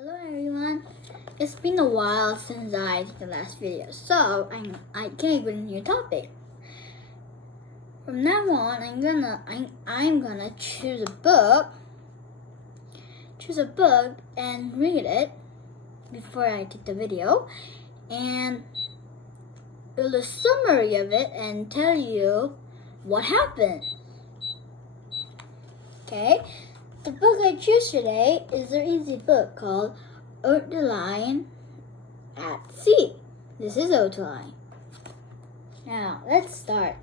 Hello everyone, it's been a while since I did the last video, so I came with a new topic. From now on, I'm gonna choose a book and read it before I take the video, and build a summary of it and tell you what happened. Okay. The book I choose today is an easy book called Ottoline at Sea. This is Ottoline. Now, let's start.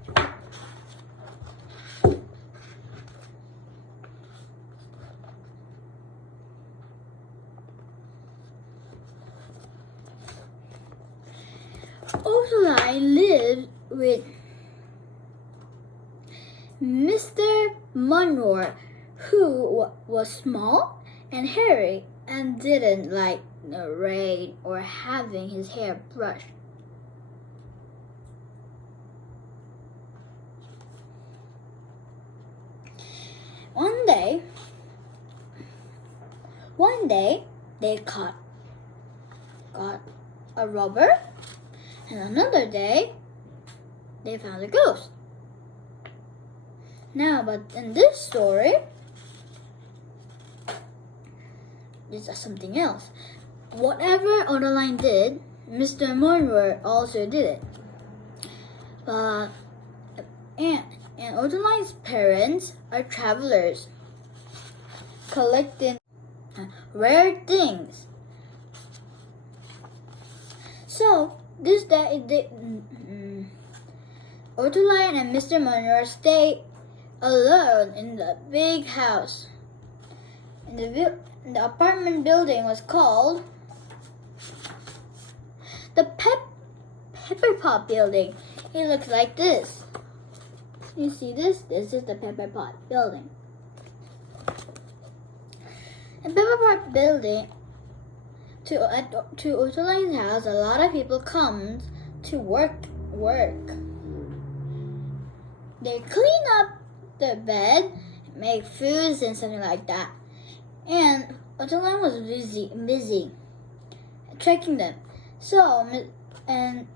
Ottoline lived with Mr. Monroe, who was small and hairy and didn't like the rain or having his hair brushed. One day they caught a robber, and another day they found a ghost. Now, but in this story, it's something else. Whatever Ottoline did, Mr. Monroe also did it. And Ottoline's parents are travelers, collecting rare things. So this day, Ottoline and Mr. Monroe stay alone in the big house. The apartment building was called the Pepper Pot Building. It looks like this. You see this? This is the Pepper Pot Building. The Pepper Pot Building, to Ottoline's house, a lot of people come to work. They clean up the bed, make foods and something like that. And Ottoline was busy checking them. So, and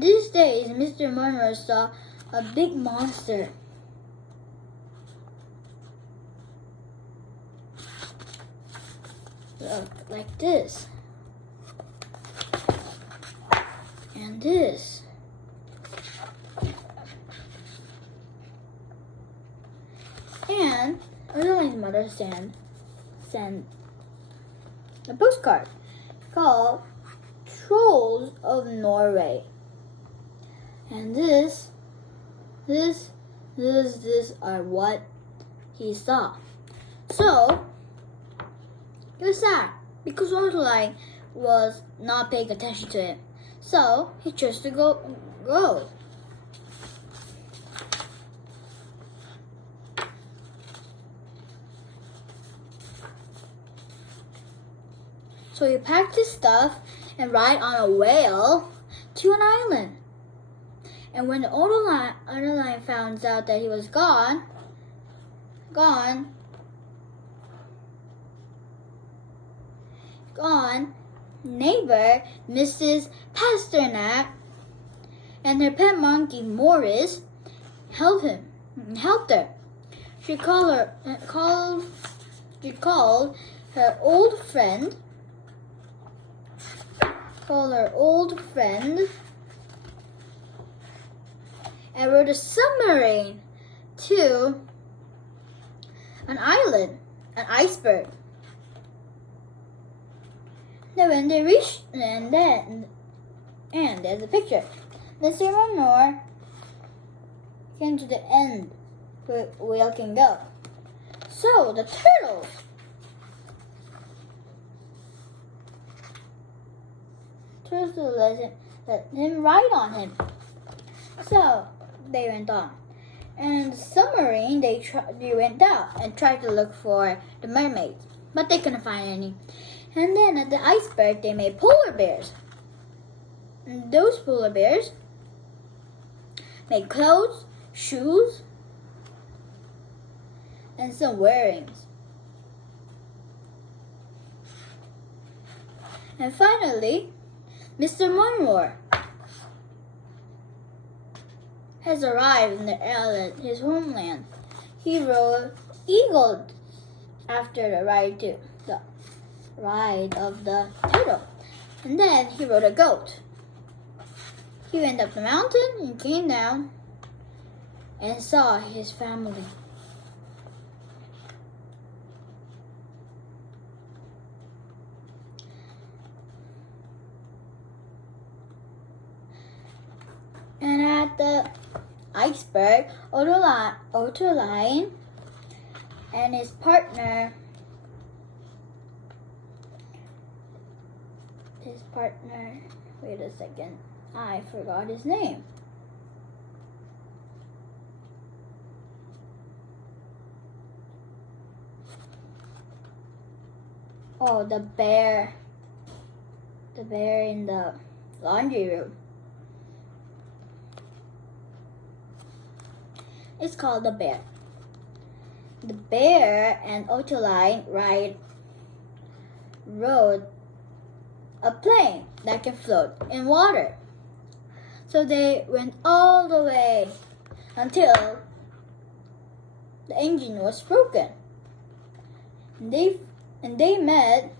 these days, Mr. Monroe saw a big monster. Look, like this. And this. And Ottoline's mother sent a postcard called Trolls of Norway. And this are what he saw. So he was sad because Ottoline was not paying attention to him. So he chose to go. So he packed his stuff and ride on a whale to an island. And when the Ottoline found out that he was gone, neighbor Mrs. Pasternak and her pet monkey Morris helped her. She called her old friend and rode a submarine to an island, an iceberg. Then when they reached, and there's a picture. Mr. Monroe came to the end where whale can go. So the turtles let him ride on him. So they went on. And in the submarine, they went down and tried to look for the mermaids, but they couldn't find any. And then at the iceberg, they made polar bears. And those polar bears made clothes, shoes, and some wearings. And finally, Mr. Monroe has arrived in the island, his homeland. He rode Eagle after the ride of the turtle. And then he rode a goat. He went up the mountain and came down and saw his family. And at the iceberg, Ottoline and his partner, wait a second, I forgot his name. Oh, the bear in the laundry room. It's called the bear. The bear and Ottoline rode a plane that can float in water. So they went all the way until the engine was broken. And they met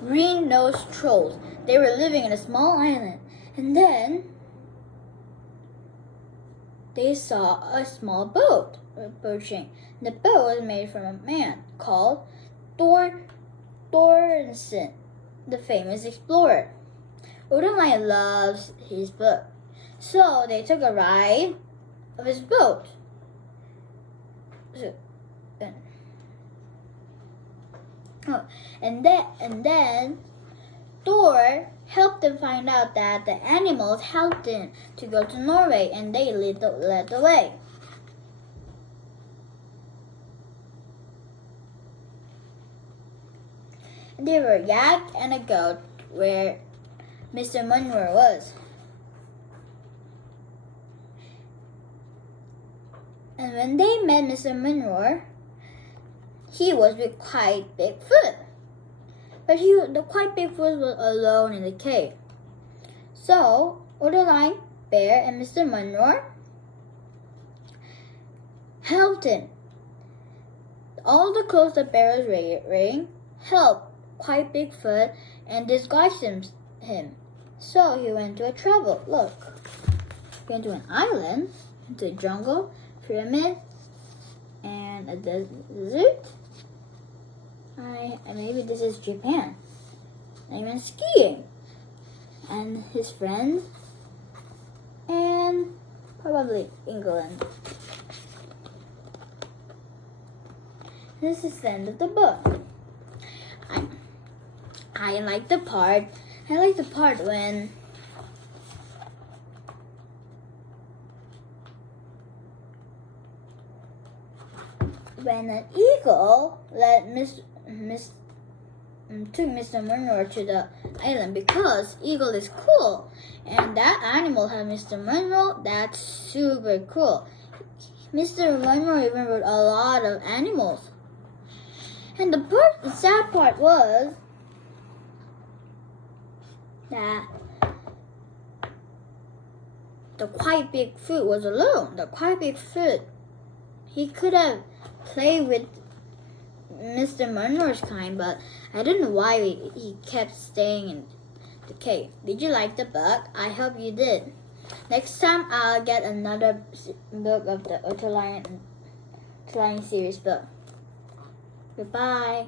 green-nosed trolls. They were living in a small island. And then they saw a small boat approaching. The boat was made from a man called Thorsten, the famous explorer. Ottoline loves his book, so they took a ride of his boat. And then Thor helped them find out that the animals helped him to go to Norway, and they led the way. There were a yak and a goat where Mr. Monroe was. And when they met Mr. Monroe, he was with quite big foot. But the quite big foot was alone in the cave. So, Ottoline, Bear, and Mr. Monroe helped him. All the clothes that Bear was wearing helped quite Bigfoot and disguised him. So he went to a travel. Look, he went to an island, into a jungle, pyramid, and a desert. Maybe this is Japan. And he went skiing, and his friends, and probably England. This is the end of the book. I like the part when an eagle took Mr. Monroe to the island, because eagle is cool, and that animal had Mr. Monroe. That's super cool. Mr. Monroe even wrote a lot of animals. And the sad part was that the quite big foot was alone. The quite big foot, he could have played with Mr. Monroe's kind, but I don't know why he kept staying in the cave. Did you like the book? I hope you did. Next time I'll get another book of the Ottoline series book. Goodbye.